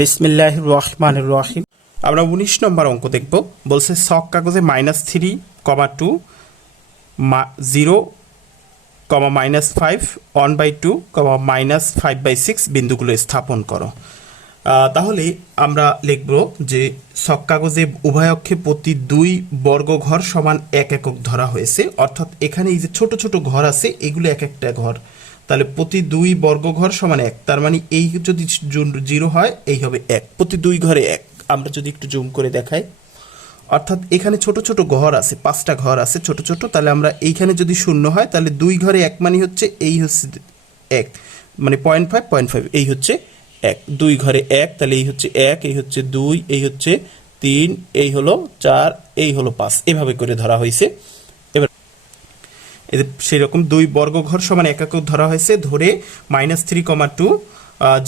বিসমিল্লাহ রহমান রহিম। আমরা উনিশ নম্বর অঙ্ক দেখব। বলছে শখ কাগজে minus three comma two zero comma minus five one by two comma minus five by six বিন্দুগুলো স্থাপন করো। তাহলে আমরা লিখব যে শখ কাগজে উভয় অক্ষে প্রতি দুই বর্গ ঘর সমান এক একক ধরা হয়েছে। অর্থাৎ এখানে এই যে ছোট ছোট ঘর আছে, এগুলো এক একটা ঘর। তাহলে প্রতি দুই বর্গ ঘর সমান এক। তার মানে এই যদি জিরো হয়, এই হবে এক। প্রতি দুই ঘরে এক। আমরা যদি একটু জুম করে দেখাই। অর্থাৎ এখানে ছোট ছোট ঘর আছে, পাঁচটা ঘর আছে ছোট ছোট। তাহলে আমরা এইখানে যদি শূন্য হয়, তাহলে দুই ঘরে এক মানে হচ্ছে এই হচ্ছে এক। মানে পয়েন্ট ফাইভ পয়েন্ট ফাইভ এই হচ্ছে এক। দুই ঘরে এক, তাহলে এই হচ্ছে এক, এই হচ্ছে দুই, এই হচ্ছে তিন, এই হলো চার, এই হলো পাঁচ। এভাবে করে ধরা হয়েছে। যে সেরকম দুই বর্গঘর সমান এক একক ধরা হয়েছে ধরে minus three comma two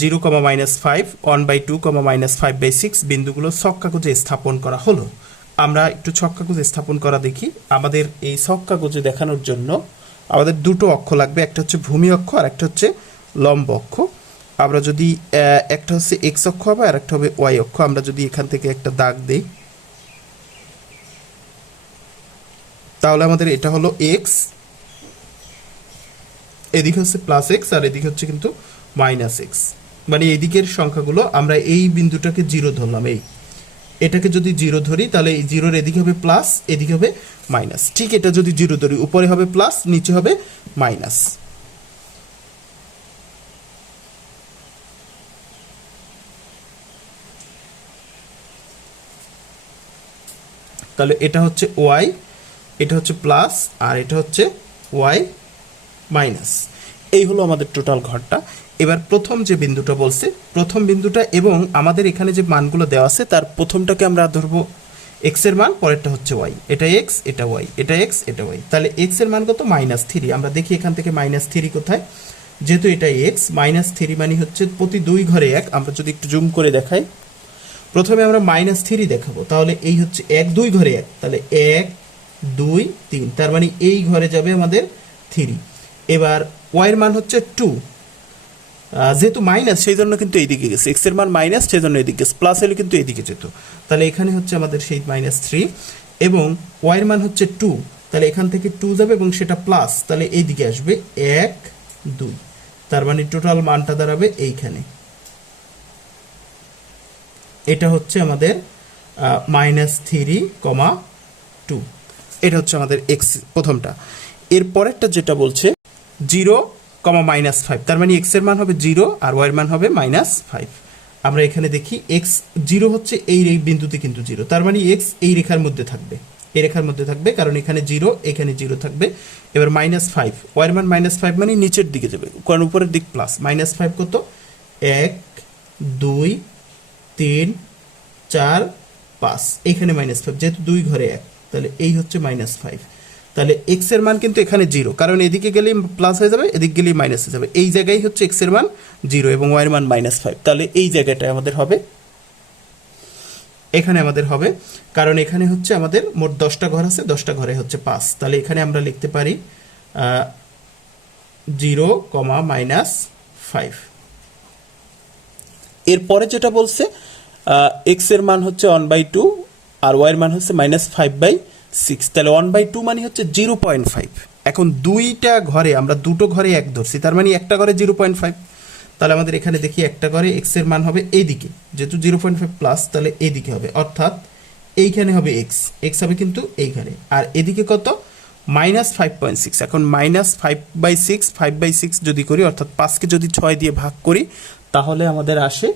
zero comma minus five one by two comma minus five by six বিন্দুগুলো ছক কাগজে স্থাপন করা হলো। আমরা একটু ছক কাগজে স্থাপন করা দেখি। আমাদের এই ছক কাগজে দেখানোর জন্য আমাদের দুটো অক্ষ লাগবে, একটা হচ্ছে ভূমি অক্ষ আর একটা হচ্ছে লম্ব অক্ষ। আমরা যদি একটা হচ্ছে এক্স অক্ষ হবে আর একটা হবে ওয়াই অক্ষ। আমরা যদি এখান থেকে একটা দাগ দেই, তাহলে আমাদের এটা হলো এক্স এদিকে হচ্ছে প্লাস এক্স আর এদিকে হচ্ছে কিন্তু মাইনাস এক্স মানে এদিকের সংখ্যাগুলো আমরা এই বিন্দুটাকে জিরো ধরলাম, এই। এটাকে যদি জিরো ধরি, তাহলে এই জিরোর এদিকে হবে প্লাস এদিকে হবে মাইনাস ঠিক এটা যদি জিরো ধরি, উপরে হবে প্লাস নিচে হবে মাইনাস তাহলে এটা হচ্ছে ওয়াই এটা হচ্ছে প্লাস আর এটা হচ্ছে ওয়াই মাইনাস। এই হলো আমাদের টোটাল ঘরটা। এবার প্রথম যে বিন্দুটা বলছে, প্রথম বিন্দুটা এবং আমাদের এখানে যে মানগুলো দেওয়া আছে, তার প্রথমটাকে আমরা ধরবো এক্সের মান, পরেরটা হচ্ছে ওয়াই এটা এক্স এটা ওয়াই এটা এক্স এটা ওয়াই তাহলে এক্সের মান কত? মাইনাস থ্রি আমরা দেখি এখান থেকে মাইনাস থ্রি কোথায়? যেহেতু এটা এক্স মাইনাস থ্রি মানে হচ্ছে প্রতি দুই ঘরে এক। আমরা যদি একটু জুম করে দেখাই। প্রথমে আমরা মাইনাস থ্রি দেখাবো। তাহলে এই হচ্ছে এক, দুই ঘরে এক। তাহলে এক, দুই, তিন। তার মানে এই ঘরে যাবে আমাদের থ্রি এবার ওয়াইয়ের মান হচ্ছে টু যেহেতু মাইনাস সেই জন্য কিন্তু এইদিকে গেছে। এক্সের মান মাইনাস সেই জন্য এদিকে গেছে। প্লাস হলে কিন্তু এইদিকে যেত। তাহলে এখানে হচ্ছে আমাদের সেই মাইনাস থ্রি এবং ওয়াইয়ের মান হচ্ছে টু তাহলে এখান থেকে টু যাবে এবং সেটা প্লাস তাহলে এইদিকে আসবে এক, দুই। তার মানে টোটাল মানটা দাঁড়াবে এইখানে। এটা হচ্ছে আমাদের মাইনাস থ্রি কমা টু এটা হচ্ছে আমাদের এক্স প্রথমটা। এর পরেরটা যেটা বলছে জিরো কমা মাইনাস ফাইভ। তার মানে এক্সের মান হবে জিরো আর ওয়াই এর মান হবে মাইনাস ফাইভ। আমরা এখানে দেখি এক্স জিরো হচ্ছে এই বিন্দুতে কিন্তু জিরো। তার মানে এক্স এই রেখার মধ্যে থাকবে। এই রেখার মধ্যে থাকবে কারণ এখানে জিরো এখানে জিরো থাকবে। এবার মাইনাস ফাইভ। ওয়াই মান মাইনাস ফাইভ মানে নিচের দিকে যাবে। কারণ উপরের দিক প্লাস মাইনাস ফাইভ কত? এক, দুই, তিন, চার, পাঁচ। এখানে মাইনাস ফাইভ। যেহেতু দুই ঘরে এক, তাহলে এই হচ্ছে মাইনাস ফাইভ। তাহলে এক্সের মান কিন্তু এখানে জিরো কারণ এদিকে গেলেই প্লাস হয়ে যাবে, এদিকে গেলেই মাইনাস হয়ে যাবে। এই জায়গায় হচ্ছে এক্সের মান জিরো এবং ওয়াই এর মান মাইনাস ফাইভ তাহলে এই জায়গাটায় আমাদের হবে, এখানে আমাদের হবে, কারণ এখানে হচ্ছে আমাদের মোট দশটা ঘর আছে, দশটা ঘরে হচ্ছে পাঁচ। তাহলে এখানে আমরা লিখতে পারি জিরো কমা মাইনাস ফাইভ এরপরে যেটা বলছে এক্সের মান হচ্ছে ওয়ান বাই টু আর ওয়াই এর মান হচ্ছে মাইনাস ফাইভ বাই সিক্স তাহলে ওয়ান বাই টু মানে হচ্ছে জিরো পয়েন্ট ফাইভ এখন দুইটা ঘরে, আমরা দুটো ঘরে এক ধরছি, তার মানে একটা ঘরে জিরো পয়েন্ট ফাইভ তাহলে আমাদের এখানে দেখি একটা ঘরে এক্সের মান হবে এইদিকে, যেহেতু জিরো পয়েন্ট ফাইভ প্লাস তাহলে এইদিকে হবে। অর্থাৎ এইখানে হবে এক্স এক্স হবে কিন্তু এইখানে। আর এদিকে কত? মাইনাস ফাইভ পয়েন্ট সিক্স এখন minus five by six five by six যদি করি, অর্থাৎ পাঁচকে যদি ছয় দিয়ে ভাগ করি, তাহলে আমাদের আসে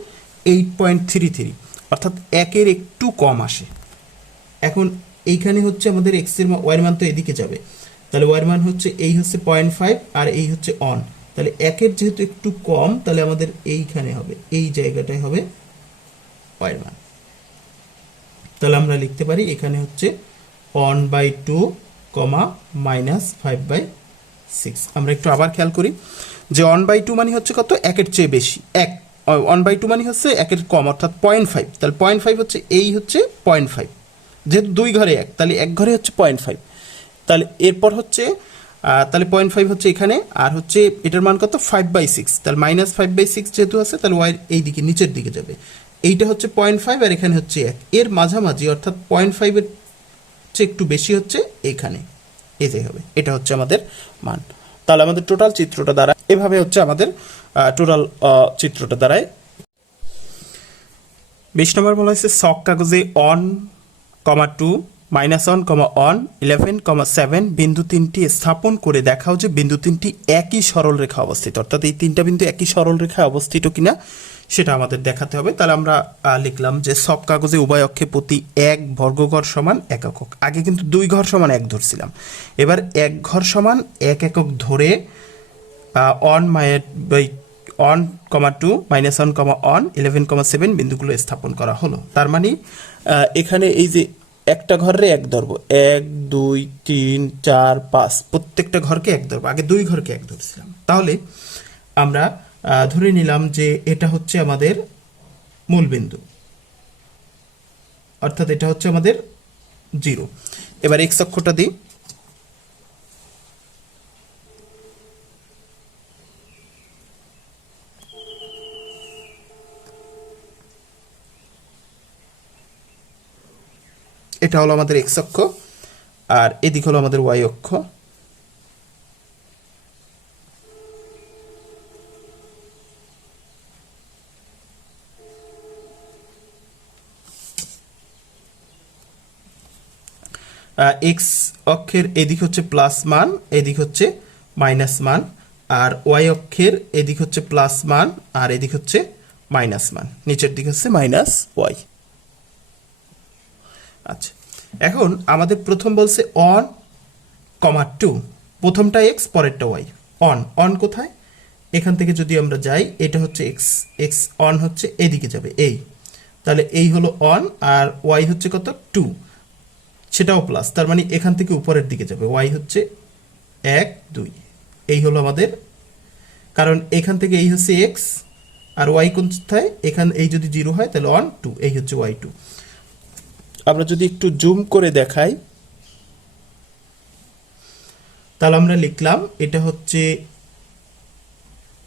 এইট পয়েন্ট থ্রি থ্রি অর্থাৎ একের একটু কম আসে। এখন এইখানে হচ্ছে আমাদের এক্সের ওয়াই মান তো এদিকে যাবে। তাহলে ওয়াই মান হচ্ছে এই হচ্ছে পয়েন্ট ফাইভ আর এই হচ্ছে অন তাহলে একের যেহেতু একটু কম, তাহলে আমাদের এইখানে হবে, এই জায়গাটায় হবে ওয়াই মান। তাহলে আমরা লিখতে পারি এখানে হচ্ছে one by two comma minus five by six আমরা একটু আবার খেয়াল করি যে অন বাই টু মানে হচ্ছে কত? একের চেয়ে বেশি, এক। ওয়ান বাই টু মানে হচ্ছে একের কম, অর্থাৎ পয়েন্ট ফাইভ তাহলে পয়েন্ট ফাইভ হচ্ছে, এই হচ্ছে পয়েন্ট ফাইভ যেহেতু দুই ঘরে এক, তাহলে এক ঘরে হচ্ছে পয়েন্ট ফাইভ তাহলে এরপর হচ্ছে তাহলে পয়েন্ট ফাইভ হচ্ছে এখানে, আর হচ্ছে এটার মান কত? ফাইভ বাই সিক্স তাহলে মাইনাস ফাইভ বাই সিক্স যেহেতু আছে, তাহলে ওয়াই এই দিকে নিচের দিকে যাবে। এইটা হচ্ছে পয়েন্ট ফাইভ আর এখানে হচ্ছে এক। এর মাঝামাঝি, অর্থাৎ পয়েন্ট ফাইভের চেয়ে একটু বেশি হচ্ছে এখানে। এটাই হবে, এটা হচ্ছে আমাদের মান। তাহলে আমাদের টোটাল চিত্রটা দ্বারা, এভাবে হচ্ছে আমাদের টোটাল চিত্রটা দ্বারায় বিশ নম্বর বলা হয়েছে শখ কাগজে one comma two, minus one comma one eleven comma seven, বিন্দু তিনটি স্থাপন করে দেখাও যে বিন্দু তিনটি একই সরল রেখা অবস্থিত। অর্থাৎ এই তিনটা বিন্দু একই সরল রেখায় অবস্থিত কিনা সেটা আমাদের দেখাতে হবে। তাহলে আমরা লিখলাম যে সব কাগজে উভয় অক্ষে প্রতি এক বর্গঘর সমান এক একক। আগে কিন্তু দুই ঘর সমান এক ধরছিলাম। এবার এক ঘর সমান এক একক ধরে অন মায়ের by one comma two minus one comma one eleven comma seven বিন্দুগুলো স্থাপন করা হলো। তার মানে এখানে এই যে একটা ঘরে এক ধরবো এক, দুই, তিন, চার, পাঁচ, প্রত্যেকটা ঘরকে এক ধরবো আগে দুই ঘরকে এক ধরছিলাম তাহলে আমরা ধরে নিলাম যে এটা হচ্ছে আমাদের মূল বিন্দু। অর্থাৎ এটা হচ্ছে আমাদের জিরো। এবার এক্স অক্ষটা দিই। এটা হলো আমাদের এক্স অক্ষ, আর এদিক হলো আমাদের ওয়াই অক্ষ। এক্স অক্ষের এদিক হচ্ছে প্লাস মান, এদিক হচ্ছে মাইনাস মান, আর ওয়াই অক্ষের এদিক হচ্ছে প্লাস মান, আর এদিক হচ্ছে মাইনাস মান। নিচের দিক হচ্ছে মাইনাস ওয়াই আচ্ছা। এখন আমাদের প্রথম বলছে অন কমা টু প্রথমটা এক্স পরেরটা ওয়াই অন অন কোথায়? এখান থেকে যদি আমরা যাই, এটা হচ্ছে এক্স এক্স অন হচ্ছে এদিকে যাবে, এই। তাহলে এই হলো অন আর ওয়াই হচ্ছে কত? টু সেটাও প্লাস তার মানে এখান থেকে উপরের দিকে যাবে ওয়াই হচ্ছে এক, দুই। এই হলো আমাদের, কারণ এখান থেকে এই হচ্ছে এক্স আর ওয়াই কোথায়? এখান, এই যদি জিরো হয়, তাহলে ওয়ান টু এই হচ্ছে ওয়াই টু আমরা যদি একটু জুম করে দেখাই, তাহলে আমরা লিখলাম এটা হচ্ছে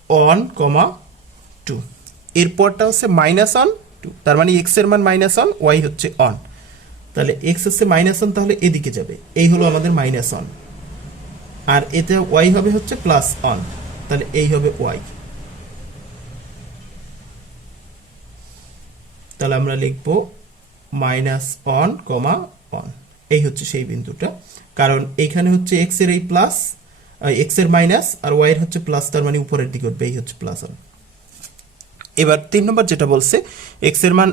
অন কমা টু এরপরটা হচ্ছে মাইনাস অন টু তার মানে এক্সের মান মাইনাস অন ওয়াই হচ্ছে অন তাহলে এক্স হচ্ছে মাইনাস অন তাহলে এদিকে যাবে। এই হলো আমাদের মাইনাস অন আর এতে ওয়াই হবে হচ্ছে প্লাস অন তাহলে এই হবে ওয়াই তাহলে আমরা লিখব মাইনাস অন কমা অন এই হচ্ছে সেই বিন্দুটা। কারণ এইখানে হচ্ছে এক্সের এই প্লাস এক্সের মাইনাস আর ওয়াই এর হচ্ছে প্লাস তার মানে উপরের দিকে উঠবে, এই হচ্ছে প্লাস অন এবার তিন নম্বর যেটা বলছে এক্সের মান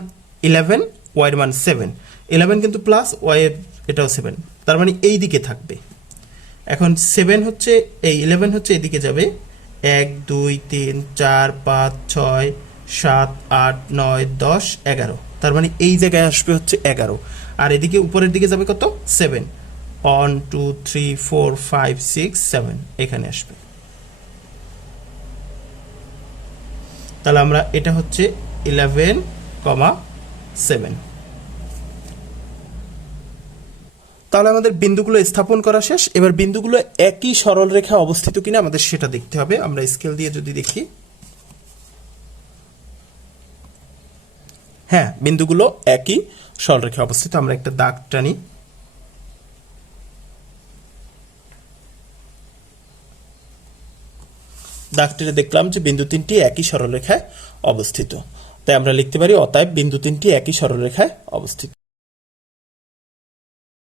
ইলেভেন ওয়াই এর মান সেভেন ইলেভেন কিন্তু প্লাস ওয়াই এর এটাও সেভেন তার মানে এই দিকে থাকবে। এখন সেভেন হচ্ছে, এই ইলেভেন হচ্ছে এদিকে যাবে। এক, দুই, তিন, চার, পাঁচ, ছয় সাত, আট, নয়, দশ, এগারো। তার মানে এই জায়গায় আসবে হচ্ছে এগারো। আর এদিকে উপরের দিকে যাবে কত? Seven. One, two, three, four, five, six, seven এখানে আসবে। তাহলে আমরা এটা হচ্ছে ইলেভেন কমা সেভেন। তাহলে আমাদের বিন্দুগুলো স্থাপন করা শেষ। এবার বিন্দুগুলো একই সরল রেখা অবস্থিত কিনা আমাদের সেটা দেখতে হবে। আমরা স্কেল দিয়ে যদি দেখি। হ্যাঁ বিন্দুগুলো একই সরলরেখে অবস্থিত। আমরা একটা দাগ টানি। দাগটিতে দেখলাম যে বিন্দু তিনটি একই সরলরেখায় অবস্থিত। তাই আমরা লিখতে পারি, অতএব বিন্দু তিনটি একই সরলরেখায় অবস্থিত।